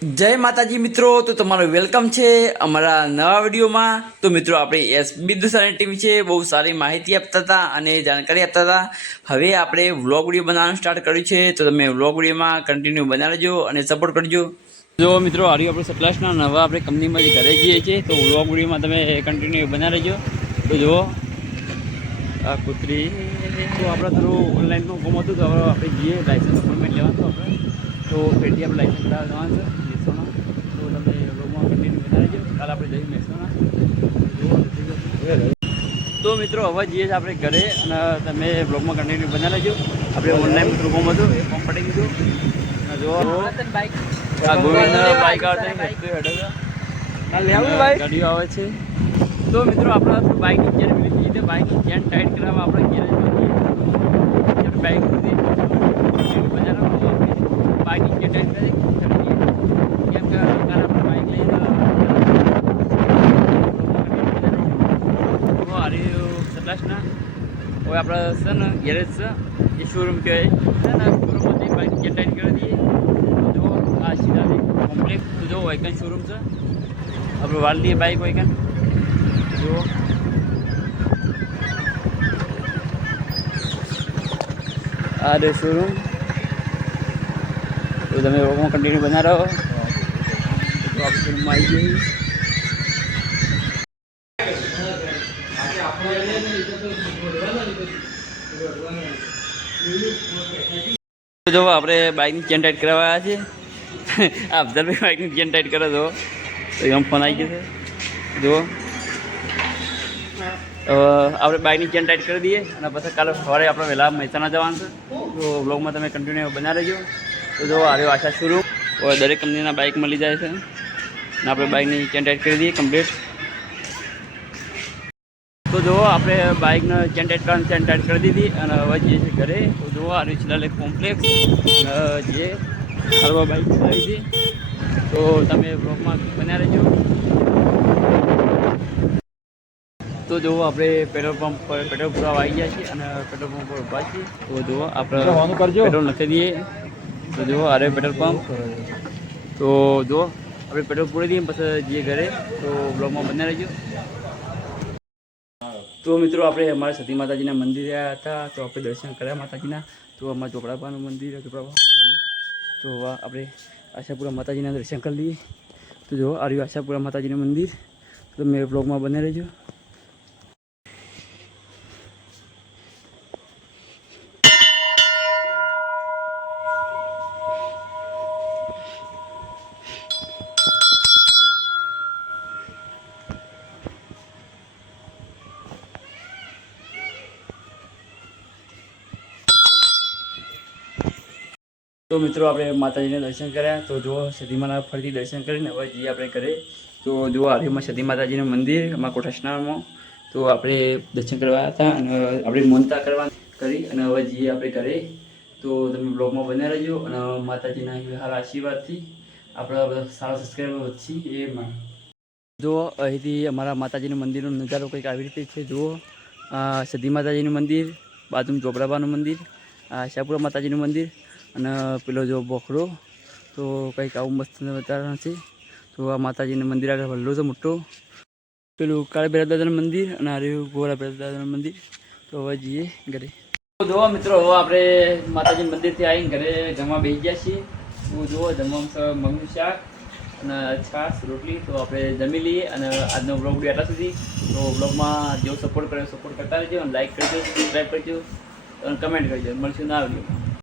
જય માતાજી મિત્રો, તો તમારું વેલકમ છે અમારા નવા વિડીયોમાં. તો મિત્રો, આપણે એસ બિદુસાની ટીમ છે બહુ સારી માહિતી આપતા હતા અને જાણકારી આપતા હતા. હવે આપણે વ્લોગ વીડિયો બનાવવાનું સ્ટાર્ટ કર્યું છે, તો તમે વ્લોગ વિડીયોમાં કન્ટિન્યુ બનાવજો અને સપોર્ટ કરજો. જો મિત્રો હારી આપણે સતલાસના નવા આપણે કંપનીમાંથી ઘરે જઈએ છીએ, તો વ્લોગ વિડીયોમાં તમે કન્ટિન્યુ બનાવી રહેજો. તો જુઓ, આ કુતરી. તો આપણે થોડું ઓનલાઈનનું કોમ હતું, તો આપણે જઈએ લાઇસન્સ અપોઇન્ટમેન્ટ લેવાનું આપણે. તો પેટી આપણે લાઇસન્સ કઢાવવા છે મહેસાણા તો તમે રોગમાં કન્ટિન્યુ બનાવી રહેજો કાલે આપણે જઈએ મહેસાણા જુઓ, તો મિત્રો હવે જઈએ છીએ આપણે ઘરે અને તમે બ્લોગમાં કન્ટિન્યુ બનાવી લેજો આપણે ઓનલાઈન કામ હતું એ કામ પડી ગયું જો ગોવિંદ બાઇક આવે છે ગાડીઓ આવે છે. તો મિત્રો આપણે બાઇક ચેન મિલી જઈએ બાઇક બાઇકની ટાઈટ કરાવવા આપણે ગેરેજ બાઇક બાઇકની ચેન ટાઈટ કરી કેમ કે કાલે આપણે બાઇક લઈને તો હારી સતલાસના હવે આપણે છે ને ગેરેજ છે. એ શોરૂમ કહેવાય. છે ને શોરૂમમાંથી કરી દઈએ જો આ સીધા કોમ્પ્લેક્સ તો જો શોરૂમ છે. આપણે વાળ લઈએ બાઇક વાઇકન જુઓ આ રે શોરૂમ તો તમે રોગમાં કન્ટિન્યુ બના રહો તો આપણે જો આપણે બાઇકની ચેન ટાઈટ કરાવવા આવ્યા છીએ. આ અફઝલભાઈ બાઇકની ચેન ટાઈટ કરે તો એમ ફોન આવી ગયો છે. જુઓ આપણે બાઇકની ચેન ટાઈટ કરી દઈએ અને પછી કાલે સવારે આપણે વહેલા મહેસાણા જવાનું છે. તો બ્લોગમાં તમે કન્ટિન્યુ બના રહેજો. તો જો આવ્યો આશા હવે દરેક કંપનીના બાઇક મળી જાય છે. અને આપણે બાઇકની ચેન ટાઈટ કરી દઈએ કમ્પ્લીટ તો જુઓ આપણે બાઇકને ચેન્ટેડ ટાઈટ ચેન્ટેડ કરી દીધી અને હવે જઈએ છીએ ઘરે તો જુઓ આ લેખ કોમ્પ્લેક્સ જે હરવા બાઇક ચલાવી હતી તો તમે બ્લોગમાં બન્યા રહેજો. તો જુઓ આપણે પેટ્રોલ પંપ પર પેટ્રોલ પૂરા આવી ગયા છીએ અને પેટ્રોલ પંપ પર ઊભા છીએ. તો જુઓ આપણે પેટ્રોલ નથી દઈએ તો જુઓ અરે પેટ્રોલ પંપ તો જુઓ આપણે પેટ્રોલ પૂરી દઈએ પછી જઈએ ઘરે તો બ્લોગમાં બન્યા રહેજો. તો મિત્રો, આપણે અમારા સતી માતાજીના મંદિરે આવ્યા હતા, તો આપણે દર્શન કર્યા માતાજીના. તો અમારા ચોપડાપાનું મંદિર ચોપડાપા તો આપણે આશાપુરા માતાજીના દર્શન કરી લઈએ. તો જો આવ્યું આશાપુરા માતાજીનું મંદિર. તો મેં બ્લોગમાં બને રહેજો. તો મિત્રો, આપણે માતાજીને દર્શન કર્યા. તો જુઓ, સતીમાના ફરીથી દર્શન કરીને હવે જઈએ આપણે ઘરે. તો જુઓ આર્યમાં સતી માતાજીનું મંદિર, અમારા કોઠાસનામાં તો આપણે દર્શન કરવા હતા અને આપણે મોનતા કરવા કરી અને હવે જઈએ આપણે ઘરે. તો તમે બ્લોગમાં બન્યા રહેજો અને માતાજીના હારા આશીર્વાદથી આપણા સારા સબસ્ક્રાઈબર વધશે એમાં જુઓ, અહીંથી અમારા માતાજીનું મંદિરનો નજારો કંઈક આવી રીતે છે. જુઓ સતી માતાજીનું મંદિર, બાજુમાં ચોપડાબાનું મંદિર આશાપુરા માતાજીનું મંદિર અને પેલો જો બોખડો તો કંઈક આવું મસ્ત વાતાવરણ છે તો આ માતાજીને મંદિર આગળ વલ્લો છે મોટો. પેલું કાળી દાદાનું મંદિર અને આ રહ્યું ગોરા બેરા મંદિર. તો હવે જઈએ ઘરે. જુઓ મિત્રો, હવે આપણે માતાજી મંદિરથી આવીને ઘરે જમવા બેસી ગયા છીએ. હું જુઓ જમવામાં મગનું શાક અને છાશ, રોટલી. તો આપણે જમી લઈએ અને આજનો બ્લોગ બી આટલા સુધી. તો બ્લોગમાં જેવો સપોર્ટ કર્યો સપોર્ટ કરતા રહેજો અને લાઈક કરજો સબસ્ક્રાઈબ કરજો અને કમેન્ટ કરજો. મળશું ના આવજો